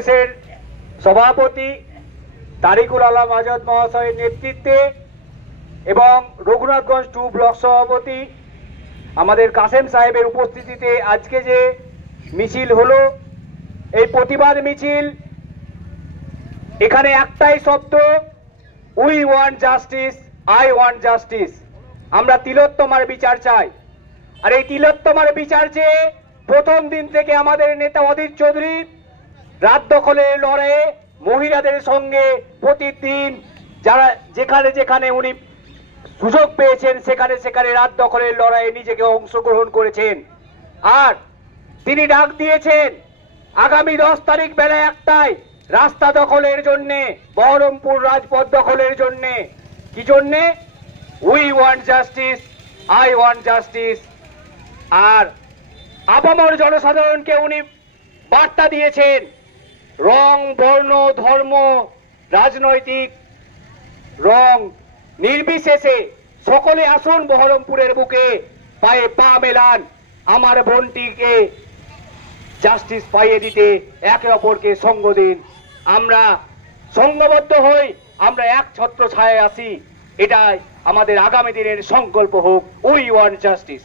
কংগ্রেসের সভাপতি তারিকুল আলম আজাদ মহাশয়ের নেতৃত্বে এবং রঘুনাথগঞ্জ 2 ব্লক সভাপতি আমাদের কাসেম সাহেবের উপস্থিতিতে আজকে যে মিছিল হলো, এই প্রতিবাদ মিছিল, এখানে একটাই শব্দ, we want justice, I want justice. আমরা তিলোত্তমার বিচার চাই। আর এই তিলোত্তমার বিচার চেয়ে প্রথম দিন থেকে আমাদের নেতা অধীর চৌধুরী রাত দখলের লড়াইয়ে মহিলাদের সঙ্গে প্রতিদিন যারা যেখানে যেখানে উনি সুযোগ পেয়েছেন সেখানে সেখানে রাত দখলের লড়াইয়ে নিজেকে অংশগ্রহণ করেছেন। আর তিনি ডাক দিয়েছেন আগামী 10 তারিখ বেলা 1টায় রাস্তা দখলের জন্য, বহরমপুর রাজপথ দখলের জন্য। কি জন্যে? We want justice, I want justice. আর আপামর জনসাধারণকে উনি বার্তা দিয়েছেন, রং, বর্ণ, ধর্ম, রাজনৈতিক রং নির্বিশেষে সকলে আসুন বহরমপুরের বুকে, পায়ে পা মেলান, আমার বোনটিকে জাস্টিস পাইয়ে দিতে একে অপরকে সঙ্গ দিন। আমরা সংঘবদ্ধ হই, আমরা এক ছত্র ছায়ায় আসি, এটাই আমাদের আগামী দিনের সংকল্প হোক। We want justice.